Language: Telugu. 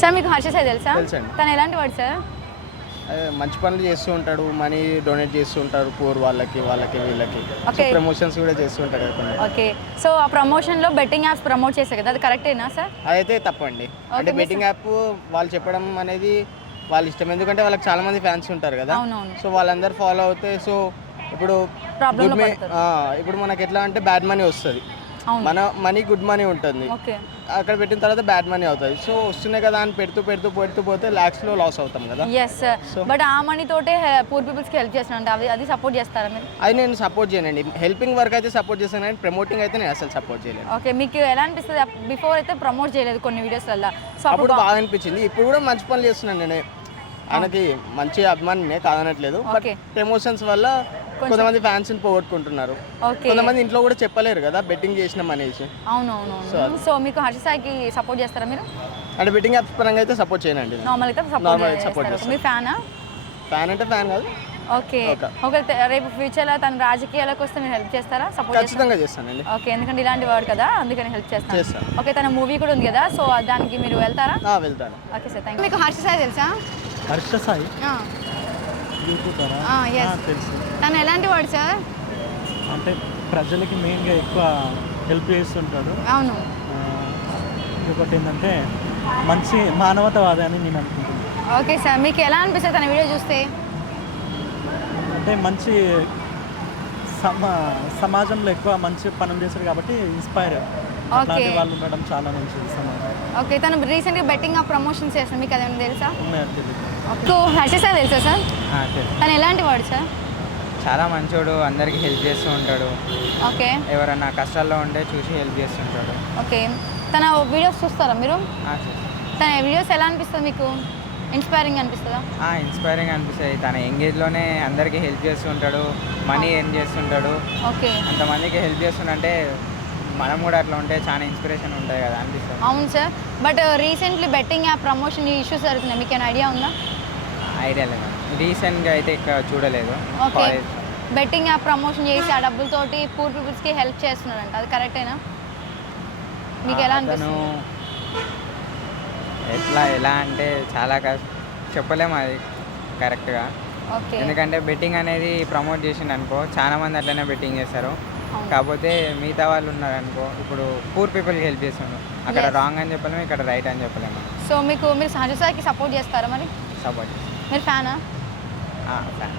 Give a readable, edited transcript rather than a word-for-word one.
సార్ మీకు హర్ష సాయి తెలుసా? తెలుసండి. తను ఎలాంటి వాడు సార్? మంచి పనులు చేస్తూ ఉంటాడు, మనీ డొనేట్ చేస్తూ ఉంటారు పూర్ వాళ్ళకి వీళ్ళకి. Okay. ప్రమోషన్స్ కూడా చేస్తూ ఉంటాడు కదా కొన్ని. ఓకే. సో ఆ ప్రమోషన్లో బెట్టింగ్ యాప్స్ ప్రమోట్ చేశారు కదా, అది కరెక్టేనా సార్? అదైతే తప్పండి. అంటే Okay, బెట్టింగ్ యాప్ వాళ్ళు చెప్పడం అనేది వాళ్ళ ఇష్టం, ఎందుకంటే వాళ్ళకి చాలా మంది ఫ్యాన్స్ ఉంటారు కదా. అవునవును. సో వాళ్ళందరూ ఫాలో అవుతే సో ఇప్పుడు Problem లో good పడతారు. ఇప్పుడు మనకి ఎట్లా అంటే బ్యాడ్ మనీ వస్తుంది, అవును. మన మనీ గుడ్ మనీ ఉంటుంది. ఓకే. అక్కడ పెట్టిన తర్వాత బ్యాడ్ మనీ అవుతుంది. సో వస్తున్నాయి కదా అని పెడుతూ పోతే ల్యాక్స్లో లాస్ అవుతాం కదా. ఎస్ బట్ ఆ మనీ తోటే పూర్ పీపుల్స్కి హెల్ప్ చేస్తున్నా, అది సపోర్ట్ చేస్తారా మీరు? అది నేను సపోర్ట్ చేయనండి. హెల్పింగ్ వర్క్ అయితే సపోర్ట్ చేస్తాను కానీ ప్రమోటింగ్ అయితే నేను అసలు సపోర్ట్ చేయలేను. ఓకే. మీకు ఎలా అనిపిస్తుంది? బిఫోర్ అయితే ప్రమోట్ చేయలేదు కొన్ని వీడియోస్లలో, సో అప్పుడు బాగా అనిపించింది. ఇప్పుడు కూడా మంచి పనులు చేస్తున్నాను నేను. ఆయనకి మంచి అభిమానినే కాదనట్లేదు. But Okay. ప్రమోషన్స్ వల్ల కొంతమంది ఫ్యాన్స్ని పోగొట్టుకుంటున్నారు. ఓకే. కొంతమంది ఇంట్లో కూడా చెప్పలేరు కదా బెట్టింగ్ చేసినాం అనేసి. అవునవును. సో మీకు హర్ష సాయికి సపోర్ట్ చేస్తారా మీరు? అంటే బెట్టింగ్ యాప్స్ పరంగా అయితే సపోర్ట్ చేయనండి. నార్మల్ అయితే Normal అయితే సపోర్ట్ support చేస్తారు. చేస్తాను. మీ ఫ్యానా? ఫ్యాన్ అంటే ఫ్యాన్ కాదు, ఓకే. Okay. ఓకే. రేపు ఫ్యూచర్లో తన రాజకీయాలకు వస్తే మీరు హెల్ప్ చేస్తారా? సపోర్ట్ చేస్తారా? ఖచ్చితంగా చేస్తానండి. ఓకే. ఎందుకంటే ఇలాంటి వాడు కదా, అందుకని హెల్ప్ చేస్తాను. చేస్తాను. ఓకే. తన మూవీ కూడా ఉంది కదా, సో దానికి మీరు వెళ్తారా? వెళ్తాను. Okay sir, thank you. మీకు హర్ష సాయి తెలుసా? హర్ష సాయి యూట్యూబరా? yes. తెలుసు. తను ఎలాంటి వాడు సార్? అంటే ప్రజలకి మెయిన్గా ఎక్కువ హెల్ప్ చేస్తుంటాడు. అవును. ఇంకొకటి ఏంటంటే మంచి మానవతావాది అని నేను అనుకుంటున్నాను. ఓకే సార్, మీకు ఎలా అనిపిస్తుంది తన వీడియో చూస్తే? అంటే మంచి సమాజంలో ఎక్కువ మంచి పనులు చేస్తారు కాబట్టి ఇన్స్పైర్ అట్లాంటి వాళ్ళు ఉండడం చాలా మంచిది సమాజం. ఓకే. తను రీసెంట్గా బెట్టింగ్ ప్రమోషన్స్ చేస్తాను, మీకు అదేమైనా తెలుసా? ఉన్నాయో తెలియదు. సో హర్ష సాయి తెలుసా సార్? తను ఎలాంటి వాడు సార్? చాలా మంచోడు, అందరికీ హెల్ప్ చేస్తూ ఉంటాడు. ఓకే. ఎవరైనా కష్టాల్లో ఉంటే చూసి హెల్ప్ చేస్తుంటాడు. ఓకే. తన వీడియోస్ చూస్తారా మీరు? చేస్తాడు. తన వీడియోస్ ఎలా అనిపిస్తుంది మీకు? ఇన్స్పైరింగ్ అనిపిస్తుందా? ఇన్స్పైరింగ్ అనిపిస్తుంది. తన ఎంగేజ్లోనే అందరికీ హెల్ప్ చేస్తూ ఉంటాడు, మనీ ఎర్న్ చేస్తుంటాడు. ఓకే. అంతమందికి హెల్ప్ చేస్తుంటే మనం కూడా అట్లా ఉంటే చాలా ఇన్స్పిరేషన్ ఉంటాయి కదా అనిపిస్తుంది. అవును sir, but recently betting app promotion issues జరుగుతున్నాయి, మీకు ఏమైనా ఐడియా ఉందా? ఐడియా లేదు, రీసెంట్గా అయితే ఇక్కడ చూడలేదు. ఓకే. బెట్టింగ్ యాప్ ప్రమోషన్ చేసి ఆ డబ్బులతోటి పూర్ పీపుల్స్కి హెల్ప్ చేస్తున్నారంట, అది కరెక్టేనా? మీకు ఎలా అతను అనిపిస్తుంది? ఎలా అంటే చాలా చెప్పలేము అది కరెక్ట్గా. ఓకే. ఎందుకంటే బెట్టింగ్ అనేది ప్రమోట్ చేసిండు అనుకో, చాలా మంది అట్లనే బెట్టింగ్ చేస్తారు. అవును. కాకపోతే మిగతా వాళ్ళు ఉన్నారు అనుకో, ఇప్పుడు పూర్ పీపుల్కి హెల్ప్ చేస్తుండ్రు, అక్కడ Yes. రాంగ్ అని చెప్పలేము, ఇక్కడ రైట్ అని చెప్పలేము. సో మీరు హర్ష సాయికి సపోర్ట్ చేస్తారా మరి? సపోర్ట్ చేస్తాం. మీరు ఫ్యానా? ఫ్యాన్.